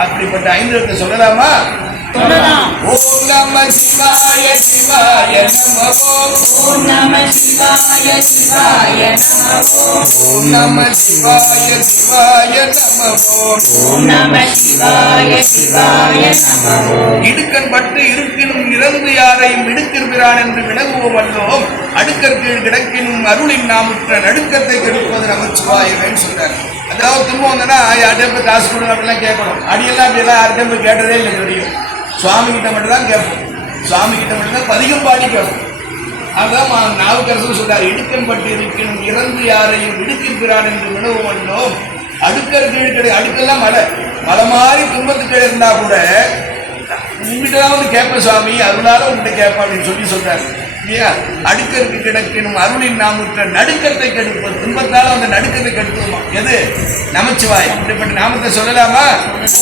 அப்படிப்பட்ட 5 எழுத்தை சொல்லலாமா? ஓம் நம சிவாய சிவாய நம ஓம் நம சிவாய சிவாய நம ஓம் நம சிவாய சிவாய நம ஓம் நம சிவாய சிவாய நம இடுக்கண் பட்டு இருக்கினும் இறந்து யாரையும் இடுக்கிருக்கிறான் என்று வினகுவோம் அல்லோம் அடுக்கற்கீழ் கிடக்கினும் அருளின் நாமுற்ற நடுக்கத்தை கெடுப்பது நமச்சிவாயவேன்னு சொல்றாரு. அதாவது துன்பம் வந்தனா யார்கிட்ட போய் காசு கொடுங்க அப்படிலாம் கேட்கணும். அடியெல்லாம் அப்படியெல்லாம் யார்கிட்ட போய் கேட்டதே இல்லை தெரியும். சுவாமி கிட்ட மட்டும் தான் கேட்போம். சுவாமி கிட்ட மட்டும் தான் பதிகம் பாடி கேட்போம். அதுதான் நாவுக்கரசர் சொல்றாரு, இடுக்கண் பட்டு இருக்கணும் இறந்து யாரையும் இடுக்கிருக்கிறான் என்று வினவும் வந்தோம் அடுக்கற்கீழ் கிடையாது. அடுக்கெல்லாம் மலை மாதிரி துன்பத்துக்கு இருந்தா கூட உங்ககிட்ட தான் வந்து கேட்பேன் சுவாமி, அருளால உங்ககிட்ட கேட்பேன் அப்படின்னு சொல்றாரு இல்லையா? அடுக்கருக்கு கிடக்கணும் அருளின் நாமுற்ற நடுக்கத்தை கெடுப்பது. துன்பத்தால அந்த நடுக்கத்தை கெடுத்துமா எது? நமச்சிவாய். இப்படிப்பட்ட நாமத்தை சொல்லலாமா?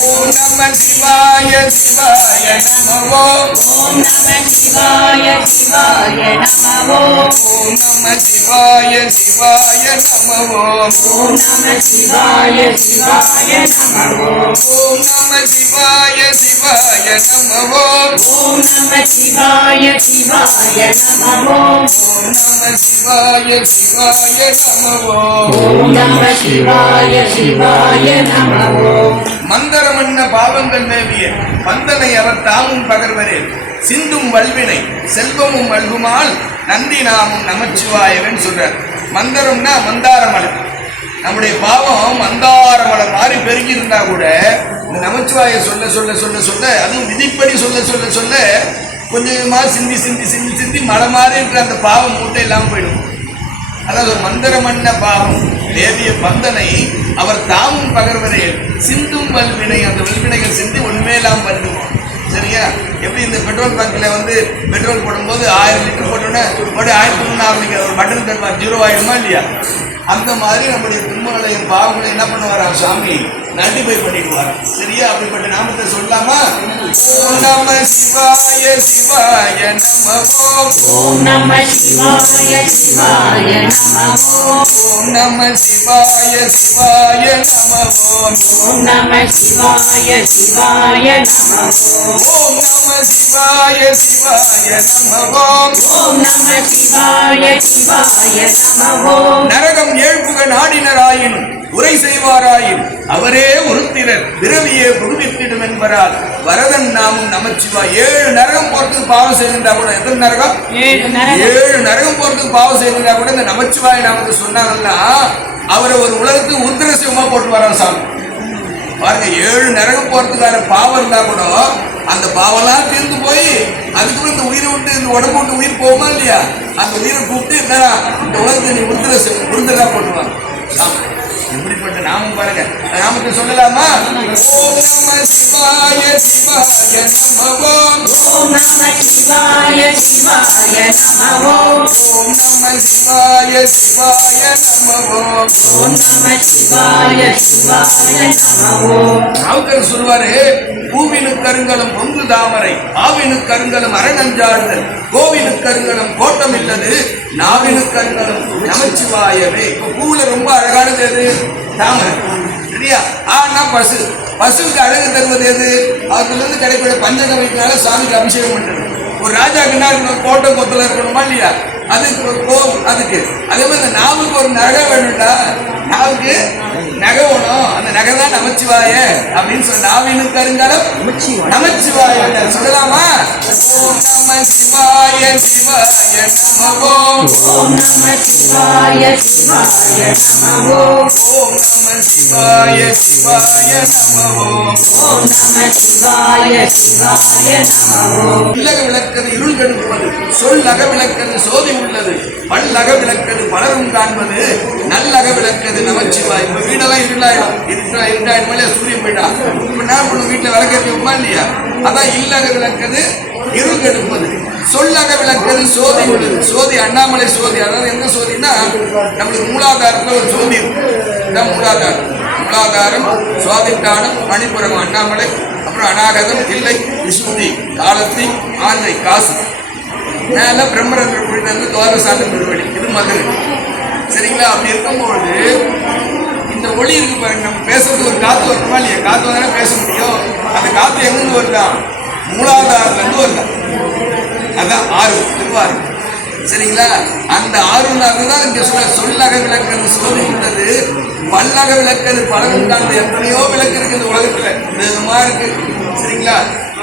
ஓம் நம சிவாய சிவாய நமோ ஓம் நம சிவாய சிவாய நமோ ஓம் நம சிவாய சிவாய நமோ ஓம் நம சிவாய சிவாய நமோ ஓம் நம சிவாய சிவாய நமோ ஓம் நம சிவாய சிவாய நமோ ஓம் நம சிவாய சிவாய நமோ ஓம் நம சிவாய சிவாய நமோ. மந்தரம் என்ன பாவங்கள் மேவிய பந்தனை அவர் தாமும் பகர்வரே சிந்தும் வல்வினை செல்வமும் வல்குமால் நந்தி நாமும் நமச்சிவாயவன் சொல்றார். மந்தரம்னா மந்தாரமலை. நம்முடைய பாவம் மந்தாரமலை மாதிரி பெருகி இருந்தா கூட இந்த நமச்சிவாய சொல்ல சொல்ல சொல்ல சொல்ல அதுவும் விதிப்படி சொல்ல சொல்ல சொல்ல கொஞ்சமா சிந்தி சிந்தி சிந்தி சிந்தி மலை மாதிரி இருக்கிற அந்த பாவம் மூட்டை இல்லாமல் போயிடும். அதாவது மந்திரமன்ன பாவம் தேவிய பந்தனை அவர் தாமும் பகர்வரே சிந்தும் வல்வினை அந்த வல்வினைகள் சிந்தி ஒண்ணுமே இல்லாமல் பண்ணிடுவோம். சரியா? எப்படி இந்த பெட்ரோல் பங்க்ல வந்து பெட்ரோல் போடும்போது 1000 லிட்டர் போட்டோன்னே 1300 ஆரம்பிக்கிற ஒரு பட்டன் தருவார், 0 ஆயிடுமா இல்லையா? அந்த மாதிரி நம்முடைய துன்பங்களையும் பாவங்களையும் என்ன பண்ணுவாரா சுவாமி? நட்டிபை பண்ணிடுவார். சரியா? அப்படிப்பட்ட நாமத்தை சொல்லாமா? ஓம் நம சிவாய சிவாய நமோ ஓம் நம சிவாய சிவாய நமோ ஓம் நம சிவாய சிவாய நமோ ஓம் நம சிவாய சிவாய நமோ ஓம் நம சிவாய சிவாய நமோ ஓம் நம சிவாய சிவாய நமோ. நரகம் ஏழ்புக நாடினராயினும் உரை செய்வாராயின் அவரே உருத்திரர் பிறவியே புகுவித்திடும் என்பரால் வரதன் நாமும் நமச்சிவாய். 7 நரகம் போறதுக்கு பாவம் செய்திருந்தா கூட எத்தனை நரகம்? 7 நரகம் போறதுக்கு பாவம் செய்திருந்தா கூட இந்த நமச்சிவாய் நாமத்தை சொன்னாங்கன்னா அவரை ஒரு உலகத்துக்கு உருத்திர சிவமா போட்டு வரான் சாமி. பாருங்க, 7 நரகம் போறதுக்கான பாவம் இருந்தா கூட அந்த பாவம்லாம் தீர்ந்து போய் அதுக்கப்புறம் இந்த உயிரை விட்டு இந்த உடம்பு விட்டு உயிர் போகுமா இல்லையா? அந்த உயிரை கூப்பிட்டு என்னடா இந்த உலகத்தை நீ உருத்திரா போட்டுவாங்க சாமி. இப்படிப்பட்ட நாமம் பாருங்க. நாமத்தை சொல்லலாமா? ஓம் நம சிவாய சிவாய நமோ ஓம் நம சிவாய சிவாய நமோ ஓம் நம சிவாய சிவாய நமோ ஓம் நம சிவாய சிவாய நமோ. நாவுக்கர் சொல்வாரு, பூவினு கருங்கலம் பொங்கு தாமரை ஆவினு கருங்கலம் அரணஞ்சாடுதல் கோவினு கருங்கலம் கோட்டம் இல்லது நாவினு கருங்கலம் நமச்சிவாயவே. இப்ப பூவுல ரொம்ப அழகானது எது? தாமரை. சரியா? ஆனா பசு. பசுவுக்கு அழகு தருவது எது? அதுல இருந்து கிடைக்கிற பஞ்சகவினால சாமிக்கு அபிஷேகம் பண்றது. ஒரு ராஜாக்குன்னா கோட்டை கொத்தல இருக்கணுமா இல்லையா? அதுக்கு அதுக்கு அதே மாதிரி இந்த நாவுக்கு ஒரு நகை வேணும்டா. நாவுக்கு நகை வேணும். அந்த நகை தான் நமச்சிவாய அப்படின்னு சொல்ல. நாவினு கருங்கலம் நமச்சிவாய சொல்லலாமா? ஓம் நம சிவாய சிவாய நமோ ஓம் நம சிவாய சிவாய நமோ ஓம் நம சிவாய சிவாய நமோ ஓம் நம சிவாய சிவாய நமோ. இல்லக விளக்கது இருள் கெடுப்பது சொல்லக விளக்கது சோதி உள்ளது பல்லக விளக்கது பலரும் காண்பது நல்லக விளக்கது நமச்சிவாய். இப்ப வீடெல்லாம் இருளாயிடும். இருட்டாயிடும் இல்லையா? சூரியன் போயிட்டா இப்ப நான் வீட்டுல விளக்கமா இல்லையா? அதான் இல்லக விளக்கது இருள் கெடுப்பது சொல்லக விளக்கது சோதி உள்ளது. சோதி அண்ணாமலை சோதி. அதாவது என்ன சோதினா நம்மளுக்கு மூலாதாரத்துல ஒரு சோதி இருக்கு. மூலாதாரம் மூலாதாரம் சுவாதிஷ்டானம் மணிப்புரம் அண்ணாமலை அப்புறம் அநாகதம் இல்லை விசுத்தி காலத்தி ஆந்தை காசு மேல பிரம்மரந்திர புரிதல் துவாரசாந்தம் திருவடி. இது மதுரை. சரிங்களா? அப்படி இருக்கும்பொழுது இந்த ஒளி இருக்கு பாருங்க. நம்ம பேசுறது ஒரு காத்து வரணுமா இல்லையா? காத்து வந்தாலும் பேச முடியும். காற்று எங்கிருந்து வருதான்? மூலாதாரத்திலிருந்து வருதான். அதான் ஆறு, திருவாரு. சரிங்களா? அந்த ஆறுனாதான் இங்க சொல்லக விளக்குன்னு சொல்லிவிட்டது. பல்லக விளக்குது பலரும் காண்பது. எத்தனையோ விளக்கு இருக்கு இந்த உலகத்துல, விதமா இருக்கு. சரிங்களா?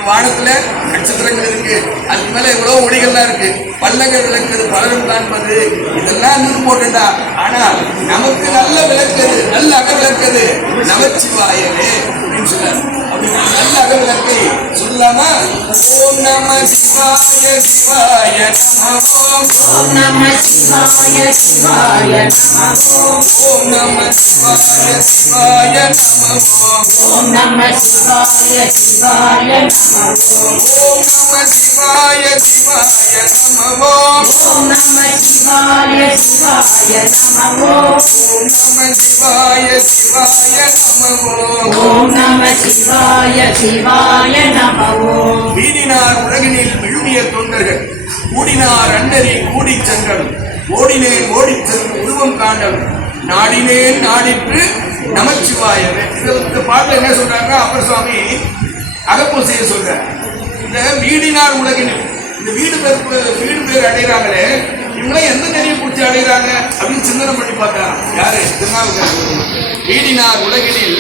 வானத்துல நட்சத்திரங்கள் இருக்கு, அதுக்கு மேல எவ்வளவு ஒளிகள்லாம் இருக்கு. பல்லக விளக்குது பலரும் காண்பது, இதெல்லாம் நின்று போட்டுண்டா. ஆனா நமக்கு நல்ல விளக்குது, நல்ல அக விளக்குது நமச்சிவாயவே அப்படின்னு சொல்றாரு. அப்படி நல்ல அக விளக்கை சொல்லலாமா? ஓம் நம சிவாய சிவாய நமோ. ஓம் நம சிவாய சிவாய நமோ. ஓம் நம சிவாய சிவாய நமோ. ஓம் நம சிவாய சிவாய நமோ. ஓம் நம சிவாய சிவாய நமோ. ஓம் நம சிவாய சிவாய நமோ. ஓம் நம சிவாய சிவாய நமோ. ஓம் நம சிவாய சிவாய நமோ. வீடினார் உலகினில் விழுமிய தொண்டர்கள், கூடினார் அண்டறி கூடிச் சென்றலும், ஓடினேன் ஓடிச் சென்று உருவம் காண்டலும், நாடினேன் நாடிற்று நமச்சிவாயவே. இந்த பாட்டுல என்ன சொல்றாங்க? அப்பர் சுவாமி அகப்பூசையை சொல்றார். இந்த வீடினார் உலகினில், இந்த வீடு பேர் அடைகிறாங்களே, இவங்கள எந்த நெறியை பிடிச்சி அடைகிறாங்க அப்படின்னு சிந்தனை பண்ணி பார்த்தா யாரு? திருநாவுக்கரசர். வீடினார் உலகினில்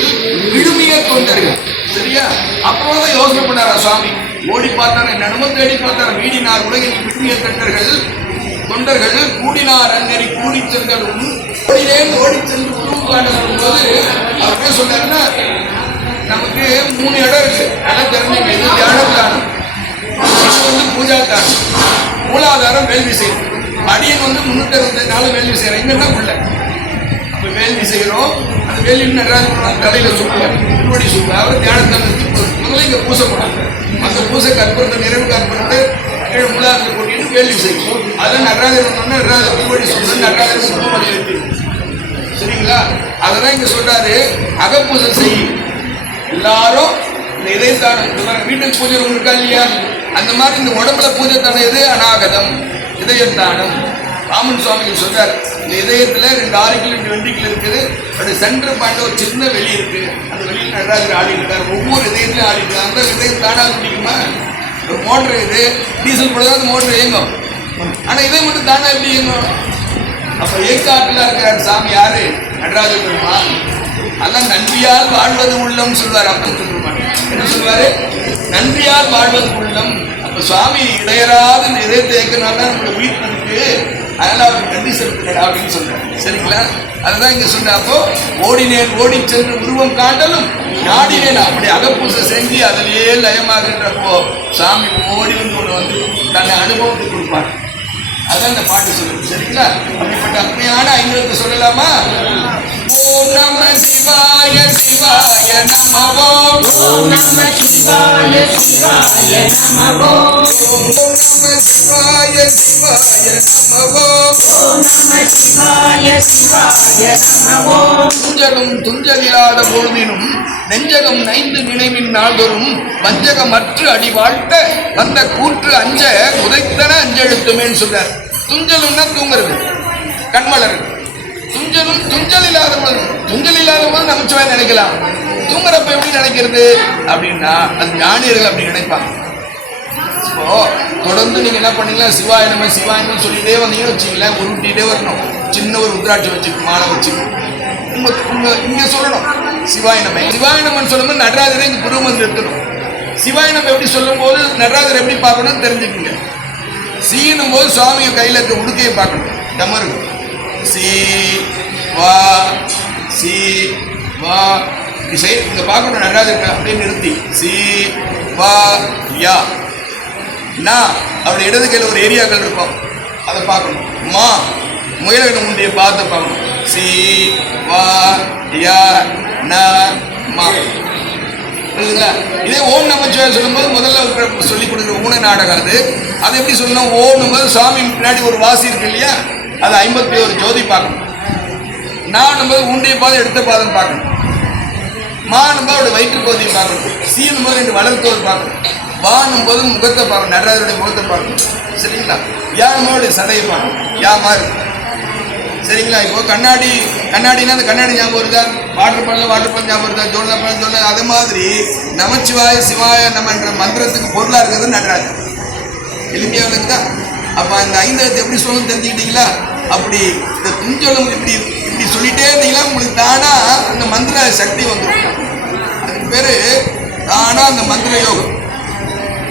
விழுமிய தொண்டர்கள். சரியா? அப்புறம் தான் யோசனை பண்ணாரா சுவாமி. ஓடி பார்த்தாரு, என்னமோ தேடி பார்த்தாரு. வீடினார் உலகில் விழுமிய தொண்டர்கள் கூடினார் அந்நெறி கூடி சென்றலும், ஓடினேன் ஓடி சென்று உருவம் காணும் போது அவர் என்ன சொன்னாருன்னா, நமக்கு 3 இடம் இருக்கு. இடம் தெரிஞ்சுங்க. இது தியானத்தானம், இது பூஜாத்தானம், மூலாதாரம் வேள்வி செய்யும். அடியன் 364 வேள்வி செய்யறேன். இங்கன்னா உள்ள அப்ப வேள்வி செய்யறோம். அந்த வேள்வி நடராஜன் தலையில சுற்றுவார், திருவடி சுற்றுவார். அவர் தியானத்தானத்துக்கு முதல்ல இங்க பூசை பண்ணாங்க. அந்த பூசை கற்பூரத்தை நிறைவு கற்பூரத்தை மூலாதாரத்தை போட்டிட்டு வேள்வி செய்யும். அதெல்லாம் நடராஜன் வந்தோம்னா நடராஜர் திருவடி சுற்றுவார், நடராஜர் சுத்தமதி வைத்து. சரிங்களா? அதெல்லாம் இங்க சொல்றாரு. அகப்பூசை செய்யும் எல்லாரும். இந்த இதயத்தானம் வீட்டுக்கு பூஜை ஒன்று இருக்கா இல்லையா? அந்த மாதிரி இந்த உடம்புல பூஜை தானே எது? அநாகதம், இதயத்தானம். ராமன் சுவாமிகள் சொல்றார், இந்த இதயத்துல 2 ஆறுகள் 2 வெண்டிகள் இருக்குது. அது சென்டர் பாயிண்ட் ஒரு சின்ன வெளி இருக்கு. அந்த வெளியில் நடராஜர் ஆடி இருக்காரு. ஒவ்வொரு இதயத்திலும் ஆடி இருக்காரு. அந்த இதயம் தானாக பிடிக்குமா? ஒரு மோட்டர் இது டீசல் போல தான் அந்த மோட்டர் இயங்கும். ஆனா இதயம் மட்டும் தானா எப்படி இயங்கும்? அப்ப இயக்க ஆற்றலா இருக்கிறார் சாமி யாரு? நடராஜ பெருமான். அதான் நன்றியால் வாழ்வது உள்ளம் சொல்வார். அப்பன் சொல்லுவார். என்ன சொல்வாரு? நன்றியால் வாழ்வது உள்ளம். அப்ப சுவாமி இடையராத இந்த இதயத்தை இயக்கினால நம்மளோட உயிர் இருக்கு. அதனால அவருக்கு நன்றி செலுத்துகிறார் அப்படின்னு சொல்றாரு. சரிங்களா? அதுதான் இங்க சொன்ன. அப்போ ஓடினேன் ஓடி சென்று உருவம் காண்டலும், நாடினேன். அப்படி அகப்பூசை செஞ்சு அதிலேயே லயமாகின்றப்போ சாமி ஓடி வந்து தன்னை அனுபவத்துக்கு கொடுப்பார். அதான் இந்த பாட்டு சொல்லுது. சரிங்களா? அப்படிப்பட்ட அருமையான 5 சொல்லலாமா? ஓம் நம சிவாய சிவாய நமோ. ஓம் நம சிவாய சிவாய நமோ. ஓம் நம சிவாய சிவாய நமோ. ஓம் நம சிவாய சிவாய நமோ. துஞ்சலும் துஞ்சலில்லாத பொழுதினும் நெஞ்சகம் நைந்து நினைவின் நாள்தோறும் வஞ்சகமற்று அடி வாழ்த்த வந்த கூற்று அஞ்ச உதைத்தன அஞ்செழுத்துமேன்னு சொல்றார். துஞ்சலும்னா தூங்குறது, கண்மலர். துஞ்சலும் துஞ்சல் இல்லாத போது நமச்சிவாய் நினைக்கலாம். தூங்குறப்ப எப்படி நினைக்கிறது அப்படின்னா அது ஞானியர்கள் அப்படி நினைப்பாங்க. இப்போ தொடர்ந்து நீங்க என்ன பண்ணீங்களா? சிவாயனமே சிவாயனம் சொல்லிட்டே வந்தீங்கன்னு வச்சுங்களேன், உருட்டிகிட்டே வரணும். சின்ன ஒரு ருத்ராட்சி வச்சுக்கு, மாலை வச்சுக்கு இங்க சொல்லணும் சிவாயனமே. சிவாயனம்னு சொல்லும்போது நடராஜரை இங்க குருவம் வந்து எடுத்துடும். சிவாயனம் எப்படி சொல்லும் போது நடராஜர் எப்படி பார்க்கணும்னு தெரிஞ்சுக்குங்க. சீனும் போது சுவாமியை கையில் இருக்க உடுக்கையை பார்க்கணும். டமரு சி வா சி வா இசை இங்க பார்க்கணும். நடராஜர் அப்படியே நிறுத்தி சி வா யா நா அவருடைய இடது கையில் ஒரு ஏரியாக்கள் இருக்கும், அதை பார்க்கணும். மா முயலகன முண்டிய பார்த்து பார்க்கணும். சி வா யா ந மா. புரியுதுங்களா? இதே ஓம் நமச்சிவாய சொல்லும்போது முதல்ல சொல்லி கொடுக்குற ஊன நாடகம் அது. அதை எப்படி சொல்லணும்? ஓம் போது சாமி பின்னாடி ஒரு வாசி இருக்கு இல்லையா, அது 51 ஜோதி பார்க்கணும். நான் போது உண்டிய பாதம் எடுத்த பாதம் பார்க்கணும். மானும் போது வயிற்று பகுதியை பார்க்கணும். சீனும் போது 2 வளர்த்தோடு பார்க்கணும். வானும் போது முகத்தை பார்க்கணும், நடராஜருடைய முகத்தை பார்க்கணும். சரிங்களா? யானும் போது சதையை பார்க்கணும். யா மாதிரி சரிங்களா? இப்போ கண்ணாடினா அந்த கண்ணாடி ஞாபகம் வருதா? வாட்டர் பாட்டில் ஞாபகம் வருதா? ஜோல்ல அது மாதிரி நமச்சிவாய சிவாய நம்மன்ற மந்திரத்துக்கு பொருளாக இருக்கிறது நடராஜன். எளிமையாக இருக்குதா? அப்போ அந்த 5 எழுத்து எப்படி சொல்லணும்னு தெரிஞ்சுக்கிட்டீங்களா? அப்படி இந்த துஞ்சலும் இப்படி சொல்லிட்டே இருந்தீங்கன்னா உங்களுக்கு தானா அந்த மந்திர சக்தி வந்துடும். அதுக்கு பேரு தானா அந்த மந்திர யோகம்.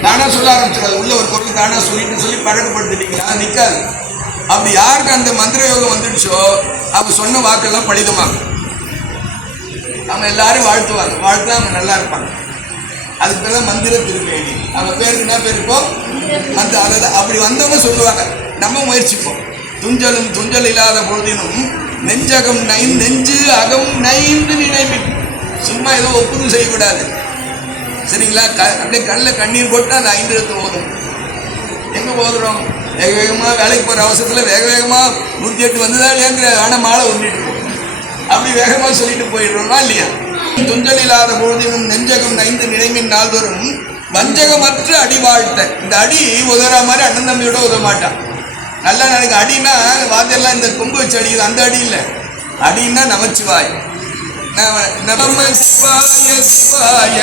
தானா சொல்ல ஆரம்பிச்சிடாது. உள்ள ஒரு பொருள் தானா சொல்லி பழக்கப்படுத்திட்டீங்களா நிற்காது. அப்படி யாருக்கு அந்த மந்திர யோகம் வந்துடுச்சோ அவங்க சொன்ன வாக்கெல்லாம் பலிதமாகும். அவங்க எல்லாரும் வாழ்த்து அவங்க நல்லா இருப்பாங்க. அதுக்கு பேர் தான் மந்திர திருமேனி. அவங்க பேருக்கு என்ன பேர் இப்போ அந்த அதை அப்படி வந்தவங்க சொல்லுவாங்க. நம்ம முயற்சிப்போம். துஞ்சல் இல்லாத பொழுதினும் நெஞ்சகம் நெஞ்சு அகம் நைந்து நினைப்பின். சும்மா ஏதோ ஒப்புதல் செய்யக்கூடாது. சரிங்களா? அப்படியே கண்ணில் கண்ணீர் போட்டு அந்த 5 எழுத்து ஓதும். எங்கே ஓதுறோம்? வேகமாக வேலைக்கு போகிற அவசரத்தில் வேகமாக 108 வந்துதான் இல்லையாங்கிற ஆனால் மாலை ஒன்றிட்டு இருக்கோம். அப்படி வேகமாக சொல்லிட்டு போயிடுறோமா இல்லையா? துஞ்சல் இல்லாத பொழுதினும் நெஞ்சகம் நைந்து நினைமின் நாள்தோறும் வஞ்சகமற்ற அடி வாழ்த்த. இந்த அடி உதற மாதிரி அண்ணன் தம்பியோட உதவ மாட்டான். நல்லா நினைக்க. அடின்னா வாத்தியெல்லாம் இந்த கொம்பு வச்சு அடிக்குது அந்த அடி இல்லை. அடின்னா நமச்சிவாய். நம சிவாய சிவாய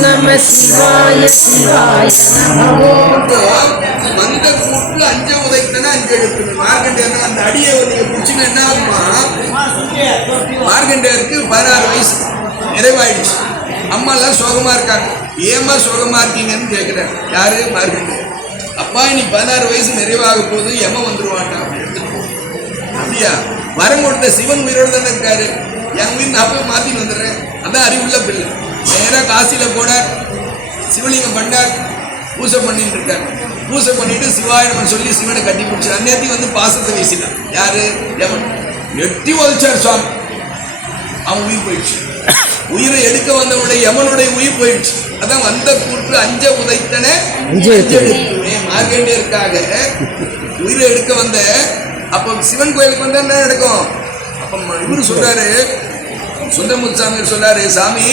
நமோ சிவாய சிவாய நமோ. மந்த கூட்டு 5 உதைத்தனா 5 எழுத்து. மார்க்கண்டேயர் அந்த அடியை நீங்க பிடிச்சின்னா என்ன ஆகுமா? மார்க்கண்டேயருக்கு 16 வயசு நிறைவாயிடுச்சு. அம்மா எல்லாம் சோகமா இருக்காங்க. ஏமா சோகமா இருக்கீங்கன்னு கேட்கிறேன். யாரு? மார்க்கண்டேயர். அப்பா இன்னைக்கு 16 வயசு நிறைவாக போகுது, எம வந்துருவான்டா. அப்படியா? வரம் கொடுத்த சிவன் உயிரோடு தானே இருக்காரு. என் உயிர் நான் போய் மாத்திட்டு வந்துடுறேன். அதான் அறிவுள்ள பிள்ளை. நேராக காசியில போனார், சிவலிங்கம் பண்ணார், பூசை பண்ணிட்டு இருக்கார். பூசை பண்ணிட்டு சிவாயனமன் சொல்லி சிவனை கட்டி பிடிச்சார். நேத்தி வந்து பாசத்தை வீசினார். யாரு? யமன். எட்டி உதைச்சார் சுவாமி. அவன் உயிர் போயிடுச்சு. உயிரை எடுக்க வந்தவனுடைய யமனுடைய உயிர் போயிடுச்சு. அதான் வந்த கூற்று 5 உதைத்தன மார்க்கண்டேயருக்காக உயிரை எடுக்க வந்த. அப்போ சிவன் கோயிலுக்கு வந்தா என்ன நடக்கும்? அப்ப இவரு சொல்றாரு, சுந்தரமுத்துசாமி சொல்றாரு, சாமி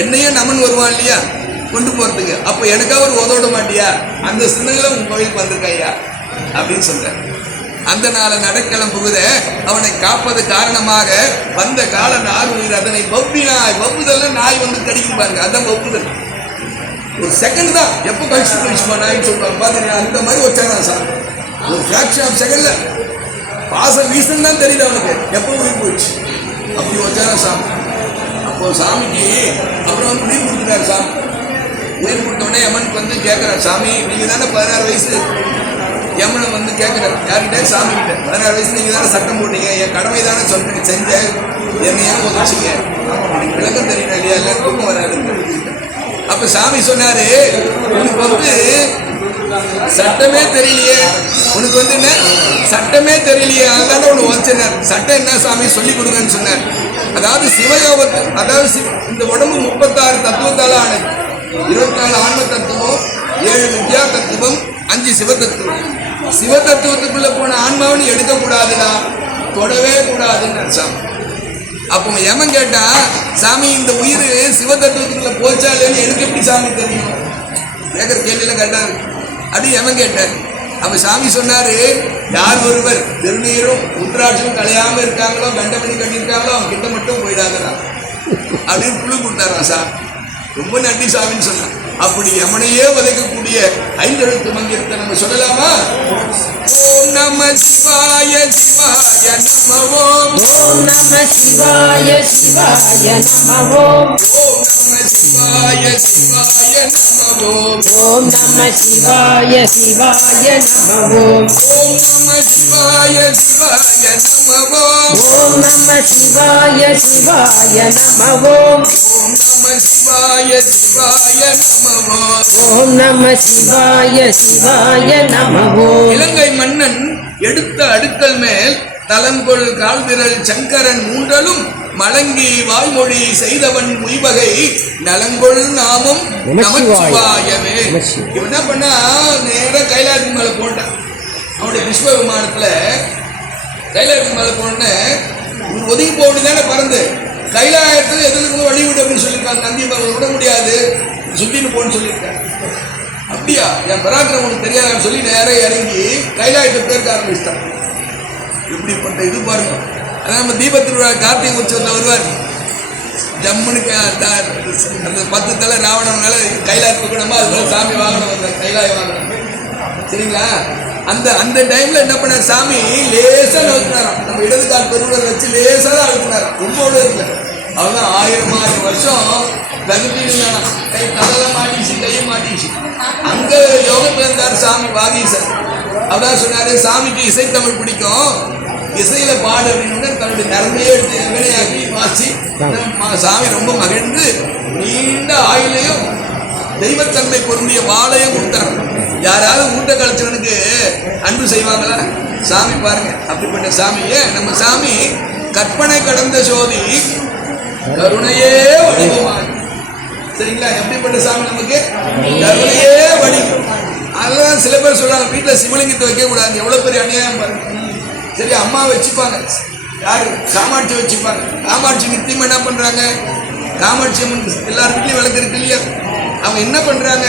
என்னையே நமன் வருவான் இல்லையா கொண்டு போறதுக்கு, அப்ப எனக்காக ஒரு உதவிட மாட்டியா? அந்த சிந்தனையில உங்க கோயிலுக்கு வந்திருக்கையா அப்படின்னு சொல்றாரு. அந்த நாள நடக்கலம் புகுத அவனை காப்பது காரணமாக வந்த கால நார் உயிர் அதனை வவ்வினாய். வவ்வுதல்ல நாய் வந்து கடிக்கும் பாருங்க, அதான் வவ்வுதல். ஒரு செகண்ட் தான். எப்போ கழிச்சுமா நாயின்னு சொல்றாங்க பாருங்க. அந்த மாதிரி வச்சாங்க சார். ஒரு ஃபிராக்ஷன் ஆஃப் செகண்ட்ல பாசம் வீசன் தான் தெரியல அவனுக்கு. எப்போ உயிர் போயிடுச்சு. அப்படி வச்சாரா சாமி. அப்போ சாமிக்கு அப்புறம் வந்து உயிர் கொடுத்துட்டாரு சாமி. உயிர் கொடுத்தோடனே யமனுக்கு வந்து கேட்கிறார், சாமி நீங்க தானே 16 வயசு. யமனை வந்து கேட்கிறார் யார்கிட்ட? சாமி கிட்ட. 16 வயசு நீங்க தானே சட்டம் போட்டீங்க, என் கடமை தானே சொல்றீங்க செஞ்ச, என்னையா உதச்சிங்க. விளக்கம் தெரியல இல்லையா? எல்லாருக்கும் வராது. அப்ப சாமி சொன்னாரு, உனக்கு வந்து சட்டமே தெரியலையே, உனக்கு வந்து என்ன சட்டமே தெரியலையே, அதனால உனக்கு வச்சனார். சட்டம் என்ன சாமி சொல்லி கொடுங்கன்னு சொன்னார். அதாவது சிவயோகத்தை, அதாவது இந்த உடம்பு 36 தத்துவத்தால ஆனது. 24 ஆன்ம தத்துவம், 7 வித்யா தத்துவம், 5 சிவ தத்துவம். சிவ தத்துவத்துக்குள்ள போன ஆன்மாவை எடுக்கக்கூடாதுடா, தொடவே கூடாதுன்னு சாமி. அப்போ யமன் கேட்டா, சாமி இந்த உயிர் சிவ தத்துவத்துக்குள்ள போச்சா இல்லைன்னு எனக்கு எப்படி சாமி தெரியும்? கேட்கிற கேள்வியில கேட்டாரு. அது யமன் கேட்டார். அப்ப சாமி சொன்னாரு, யார் ஒருவர் திருநீரும் உத்ராட்சமும் கலையாம இருக்காங்களோ, கண்டமணி கட்டியிருக்காங்களோ அவங்க கிட்ட மட்டும் போயிடாதரா அப்படின்னு குழு கொடுத்தாரா சாமி. ரொம்ப நன்றி சாமின்னு சொன்னார். அப்படி யமனையே உதைக்கக்கூடிய 5 எழுத்து மந்திரத்தை நம்ம சொல்லலாமா? ஓம் நம சிவாய சிவாய நமோ. ஓம் நம சிவாய சிவாய நமோ. ஓம் நம சிவாய சிவாய நமோ. ஓம் நம சிவாய சிவாய நமோ. ஓம் நம சிவாய சிவாய நமோ. ஓம் நம சிவாய சிவாய நமோ. ஓம் நம சிவாய சிவாய நமோ. ஓம் நம சிவாய சிவாய நமோ. இலங்கை மன்னன் எடுத்த அடுக்கல் மேல் தலங்கொள் கால்விரல் சங்கரன் மூன்றலும் மலங்கி வாய்மொழி செய்தவன் உய்வகை நலங்கொள் நாமம் நமச்சிவாயவே. இவன் என்ன பண்ணா, நேர கைலாயத்துக்கு மேல போட்டான். அவனுடைய விஸ்வ விமானத்துல கைலாயத்துக்கு மேல போன ஒதுங்கி போகணுதானே பறந்து கைலாயத்துல எதுக்கு வழி விடு அப்படின்னு சொல்லியிருக்காங்க. நந்தி விட முடியாது, சுத்தின்னு போன்னு சொல்லியிருக்காங்க. அப்படியா? என் பராக்கிரம் உனக்கு தெரியாதான்னு சொல்லி நேரம் இறங்கி கைலாயத்தை பேர்க்க ஆரம்பிச்சிட்டான். இப்படிப்பட்ட இது பாருங்க. அதான் நம்ம தீப திருவிழா கார்த்திகை உற்சவத்தில் வருவார். ஜம்முனுக்கு அந்த 10 தலை ராவணனால கைலாய போகணுமா, அது போல சாமி வாகனம் வந்தார், கைலாய வாகனம். சரிங்களா? அந்த டைம்ல என்ன பண்ண, சாமி லேசா நவுத்தினாராம். நம்ம இடது கால் பெருவிரல் வச்சு லேசா தான் அழுத்தினாராம், ரொம்ப இல்லை. அவதான் 1000 வருஷம் தகுதி இருந்தானா, கை தலைலாம் மாட்டிச்சு, கையும் மாட்டிச்சு. அங்க யோகத்துல இருந்தார் சாமி வாகீசர். அதான் சொன்னாரு, சாமிக்கு இசைத்தமிழ் பிடிக்கும், இசையில பாடு அப்படின்னு தன்னுடைய திறமையே எடுத்து வினையாக்கி வாசி சாமி ரொம்ப மகிழ்ந்து நீண்ட ஆயுளையும் தெய்வத்தன்மை பொருந்திய வாழையும் கொடுத்தார். யாராவது ஊட்ட கழிச்சவனுக்கு அன்பு செய்வாங்களா? சாமி பாருங்க, அப்படிப்பட்ட சாமியே நம்ம சாமி. கற்பனை கடந்த சோதி கருணையே வடிவமாகி. சரிங்களா? எப்படிப்பட்ட சாமி நமக்கு? கருணையே வடிவம். அதெல்லாம் சில பேர் சொல்றாங்க, வீட்டில் சிவலிங்கத்தை வைக்க கூடாது. எவ்வளவு பெரிய அநியாயம் பாருங்க. சரி, அம்மா வச்சுப்பாங்க, யாரு? காமாட்சி வச்சுப்பாங்க. காமாட்சி நித்தியம் என்ன பண்றாங்க? காமாட்சி அம்மன் எல்லார் வீட்லயும் விளக்கு இருக்கு இல்லையா? அவங்க என்ன பண்றாங்க?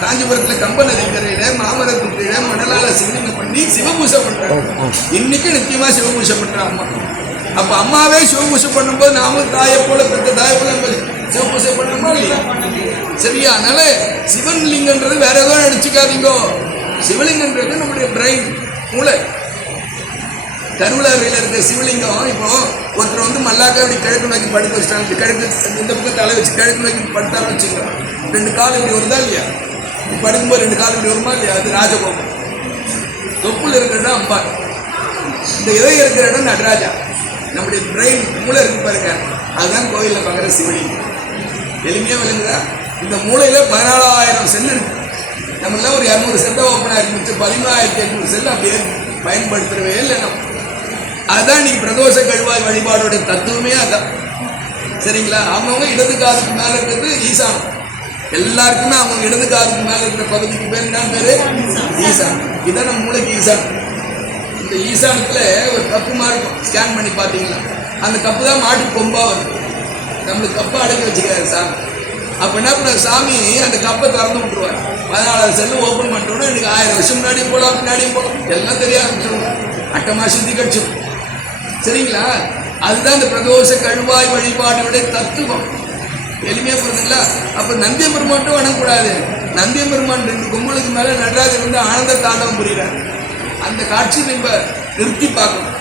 காஞ்சிபுரத்துல கம்ப நதிக்கரையில மாமரத்துக்கையில மணலால சிவலிங்கம் பண்ணி சிவபூசை பண்றாங்க. இன்னைக்கு நித்தியமா சிவபூசை பண்றாங்க அம்மா. அப்ப அம்மாவே சிவபூசை பண்ணும்போது நாமும் தாயை போல, பெற்ற தாயை போல சிவபூசை பண்ணணுமா இல்லையா? சரியா? அதனால சிவன் லிங்கன்றது வேற ஏதோ நினைச்சுக்காதீங்க. சிவலிங்கன்றது நம்முடைய பிரெயின், மூளை. கருவளையில் இருக்கிற சிவலிங்கம். இப்போ ஒருத்தர் வந்து மல்லாக்கா இப்படி கிழக்கு நோக்கி படுக்க வச்சுட்டாங்க, கிழக்கு இந்த பக்கம் தலை வச்சு கிழக்கு நோக்கி படுத்தாலும் வச்சுக்கலாம். 2 கால் இப்படி வருதா இல்லையா? படுக்கும்போது 2 கால் இப்படி வருமா இல்லையா? அது ராஜகோபம். தொப்புள் இருக்கிற இடம் அம்பாள், இந்த இதயம் இருக்கிற இடம் நடராஜா. நம்முடைய பிரெயின், மூளை இருக்கு பாருங்க, அதுதான் கோயிலில் பார்க்குற சிவலிங்கம். எளிமையாக விளங்குதா? இந்த மூளையில் 14,000 செல் இருக்கு. நம்மளாம் ஒரு 200 செல் தான் ஓப்பன் ஆகிருச்சு, 13,800 செல் அப்படியே பயன்படுத்துறவே இல்லை நம்ம. அதுதான் நீ பிரதோஷ கழுவாய் வழிபாடோட தத்துவமே அதான். சரிங்களா? அவங்கவுங்க இடது காதுக்கு மேல இருக்கிறது ஈசானம். எல்லாருக்குமே அவங்க இடது காதுக்கு மேல இருக்கிற பகுதிக்கு பேர் என்ன பேரு? ஈசானம். இதான் நம்ம மூளைக்கு ஈசானம். இந்த ஈசானத்துல ஒரு கப்பு மாதிரி இருக்கும், ஸ்கேன் பண்ணி பார்த்தீங்களா? அந்த கப்பு தான் மாட்டு கொம்பா வரும். நம்மளுக்கு கப்பை அடக்கி வச்சுக்கிறாரு சாமி. அப்ப என்ன பண்ண, சாமி அந்த கப்பை திறந்து விட்டுருவார். 14 செல்லு ஓப்பன் பண்ணிட்டோம்னா எனக்கு 1000 வருஷம் முன்னாடியும் போகலாம், பின்னாடியும் போகலாம், எல்லாம் தெரிய ஆரம்பிச்சிடும். அட்டமா சித்தி கட்சிடும். சரிங்களா? அதுதான் இந்த பிரதோஷ கழுவாய் வழிபாடுடைய தத்துவம். எளிமையா புரியுதுங்களா? அப்ப நந்தியம் பெருமான் வணங்கக்கூடாது. நந்தியம் பெருமான் 2 கும்பலுக்கு மேல நடராஜர் வந்து ஆனந்த தாண்டவம் புரிகிறார். அந்த காட்சி நம்ம நிறுத்தி பார்க்கணும்.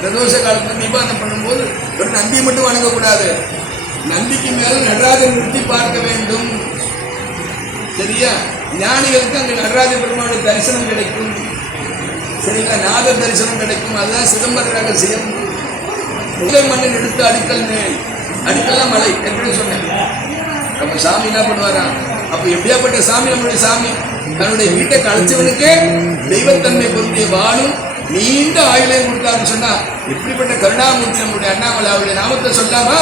பிரதோஷ காலத்துல தீபாவளி பண்ணும்போது ஒரு நந்தியை மட்டும் வணங்கக்கூடாது, நந்திக்கு மேல நடராஜர் நிறுத்தி பார்க்க வேண்டும். சரியா? ஞானிகளுக்கு அங்க நடராஜ பெருமானுடைய தரிசனம் கிடைக்கும். சரிங்களா? நாத தரிசனம் கிடைக்கும். அதுதான் சிதம்பர ரகசியம். முல்லை மண்ணின் எடுத்து அடிக்கல் மேல், அடிக்கல்லாம் மலை எப்படி சொன்னேன். நம்ம சாமி என்ன பண்ணுவாரா? அப்ப எப்படியாப்பட்ட சாமி நம்முடைய சாமி? தன்னுடைய வீட்டை கழிச்சவனுக்கே தெய்வத்தன்மை பொருந்திய வாழும் நீண்ட ஆயுளையும் கொடுத்தாருன்னு சொன்னா எப்படிப்பட்ட கருணாமூர்த்தி நம்முடைய அண்ணாமலை. அவருடைய நாமத்தை சொல்லாமா?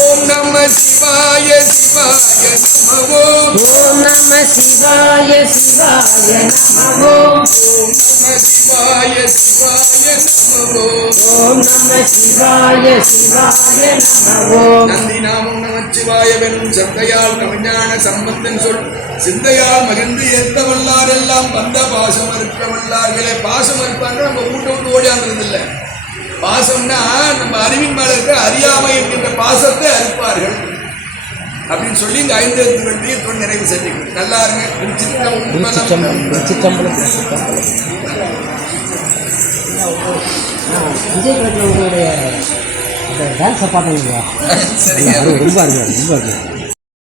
ஓம் நம சிவாய சிவாய நமோ, ஓம் நம சிவாய சிவாய நமோ, ஓம் நம சிவாய சிவாய நமோ, ஓம் நம சிவாய சிவாய நமோ. நந்தி நாமம் நமச்சிவாய வெறும் சந்தையால் கவிஞான சம்பந்தன் சொல் சிந்தையால் மகிழ்ந்து ஏற்க வல்லாரெல்லாம் வந்த பாசம் இருக்க வல்லார்களே. பாசம் இருப்பாங்க, நம்ம வீட்டை விட்டு ஓடியாங்கிறது இல்லை. பாசம்னா நம்ம அறிவின் மேல இருக்க அறியாமை என்கின்ற பாசத்தை அறுப்பார்கள் அப்படின்னு சொல்லி இந்த 5 எழுத்துக்கள் நிறைவு செஞ்சுக்கணும். நல்லா இருங்க. விஜய் உங்களுடைய டான்ஸை பார்த்தீங்களா? சரியா? ரொம்ப அருமையாக, ரொம்ப அருமையாக.